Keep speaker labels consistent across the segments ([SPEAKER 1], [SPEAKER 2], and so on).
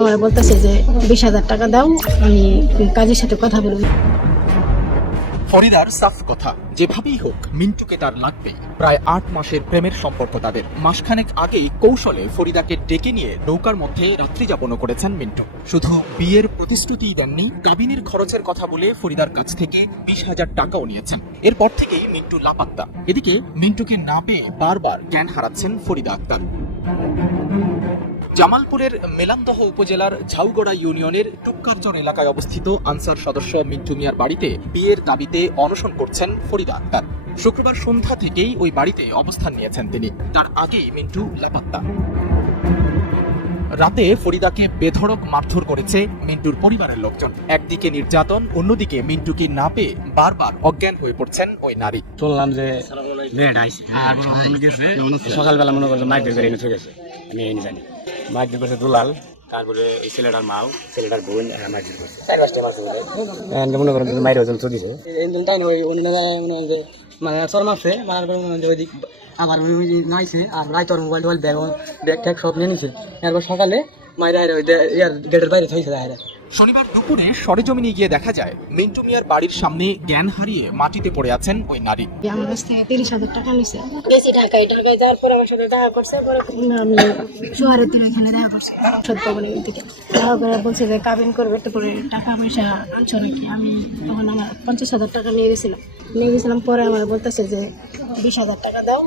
[SPEAKER 1] আমার বলতেছে যে, বিশ হাজার টাকা দাও, আমি কাজের সাথে কথা বলব।
[SPEAKER 2] ফরিদার সাফ কথা, যেভাবেই হোক, মিন্টুকে তার লাগবে প্রায় আট মাসের প্রেমের সম্পর্ক তাদের। মাসখানেক আগেই কৌশলে ফরিদাকে ডেকে নিয়ে নৌকার মধ্যে রাত্রি যাপনও করেছেন মিন্টু। শুধু বিয়ের প্রতিশ্রুতিই দেননি, কাবিনের খরচের কথা বলে ফরিদার কাছ থেকে বিশ হাজার টাকাও নিয়েছেন। এরপর থেকেই মিন্টু লাপাত্তা। এদিকে মিন্টুকে না পেয়ে বারবার জ্ঞান হারাচ্ছেন ফরিদা আক্তার। জামালপুরের মেলান্দহ উপজেলার ঝাউগড়া ইউনিয়নের টুক্কারচর এলাকায় অবস্থিত আনসার সদস্য মিন্টু মিয়ার বাড়িতে বিয়ের দাবিতে অনশন করছেন ফরিদা আক্তার। শুক্রবার সন্ধ্যা থেকেই ওই বাড়িতে অবস্থান নিয়েছেন তিনি। তার আগেই মিন্টু লাপাত্তা। রাতে ফরিদাকে বেধড়ক মারধর করেছে মিন্টুর পরিবারের লোকজন। একদিকে নির্যাতন অন্যদিকে মিন্টুকে না পেয়ে বারবার অজ্ঞান হয়ে পড়ছেন ওই নারী।
[SPEAKER 3] শুনলাম যে আইসি আর গেছে সকালবেলা মনে করছে মাইক করে এনে চলে গেছে। আমি জানি। মাইক করছে দুলাল। তারপরে এই ছেলেটার মাও ছেলেটার বোন মাইক করছে চার পাঁচটা মাস মনে করেন মাইর ওজন চলিছে
[SPEAKER 4] তাই টাইম ওই অন্য জায়গায় মনে হয় যে মানে চর মারছে মারার পরে মনে হয় যে ওইদিক আবার ওই ওই নাইছে আর রাইতর মোবাইল টোবাইল ব্যাগ ব্যাগ ট্যাগ সব নিয়ে নিছে। এরপর সকালে মায়ের ওই ইয়ার গেটের বাইরে থইছে
[SPEAKER 2] শনিবার দুপুরে সরেজমিনে গিয়ে দেখা যায় মিন্টু মিয়ার বাড়ির সামনে জ্ঞান হারিয়ে মাটিতে পড়ে আছেন ওই নারী।
[SPEAKER 1] আমার কাছ থেকে তিরিশ হাজার টাকা নিছে। বেশি ঢাকায় ঢাকায় যাওয়ার পরে আমার সাথে দেখা করছে পরে আমি শহরের এখানে দেখা করছি। সত্য থেকে দেখা করে বলছে যে কাবিন করবে করে টাকা পয়সা আনছো নাকি? আমি তখন আমার পঞ্চাশ হাজার টাকা নিয়ে গেছিলাম। নিয়ে গেছিলাম পরে আমার বলতেছে যে বিশ হাজার টাকা দাও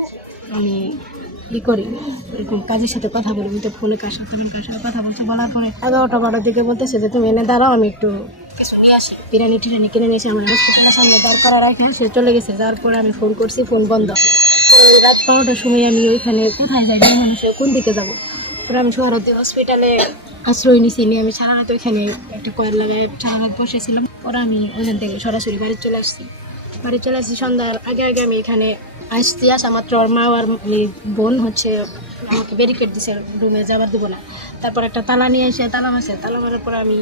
[SPEAKER 1] আমি ই করি এরকম কাজের সাথে কথা বলি তো ফোনে কার সাথে কার সাথে কথা বলছো, বলার পরে এগারোটা বারোটার দিকে বলতেছে যে, তুমি এনে দাঁড়াও, আমি একটু কিছু আসি। বিরিয়ানি টিরানি কিনে নিয়েছি আমার হসপিটালের সামনে দাঁড় করা রাখে সে চলে গেছে। তারপরে আমি ফোন করছি, ফোন বন্ধ। রাত বারোটার সময় আমি ওইখানে কোথায় যাই, মেয়ে মানুষে কোন দিকে যাব? পরে আমি শহরদ্দি হসপিটালে আশ্রয় নিছি, নিয়ে আমি সারা রাত ওইখানে একটা কয়েল লাগায় সারা রাত বসেছিলাম। পরে আমি ওইখান থেকে সরাসরি বাড়ি চলে আসছি। বাড়ি চলে আসি সন্ধ্যার আগে আগে আমি এখানে আসতে আসা মাত্র ওর মা আর বোন হচ্ছে আমাকে ব্যারিকেড দিছে রুমে যাবার দেবো না। তারপর একটা তালা নিয়ে এসে, তালা মারছে, তালা মারার পর আমি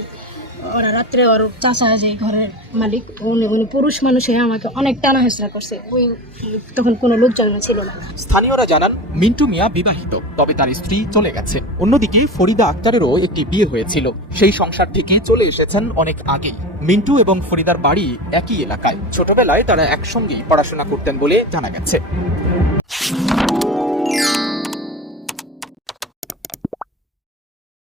[SPEAKER 1] ওরা রাত্রে ওর চাচা যে ঘরের মালিক, উনি উনি পুরুষ মানুষে আমাকে অনেক টানা হেসরা করছে। ওই তখন কোনো লোকজন ছিল না।
[SPEAKER 2] স্থানীয়রা জানান, মিন্টু মিয়া বিবাহিত, তবে তার স্ত্রী চলে গেছে। অন্যদিকে ফরিদা আক্তারেরও একটি বিয়ে হয়েছিল। সেই সংসার থেকে চলে এসেছেন অনেক আগেই। মিন্টু এবং ফরিদার বাড়ি একই এলাকায়। ছোটবেলায় তারা একসঙ্গেই পড়াশোনা করতেন বলে জানা গেছে।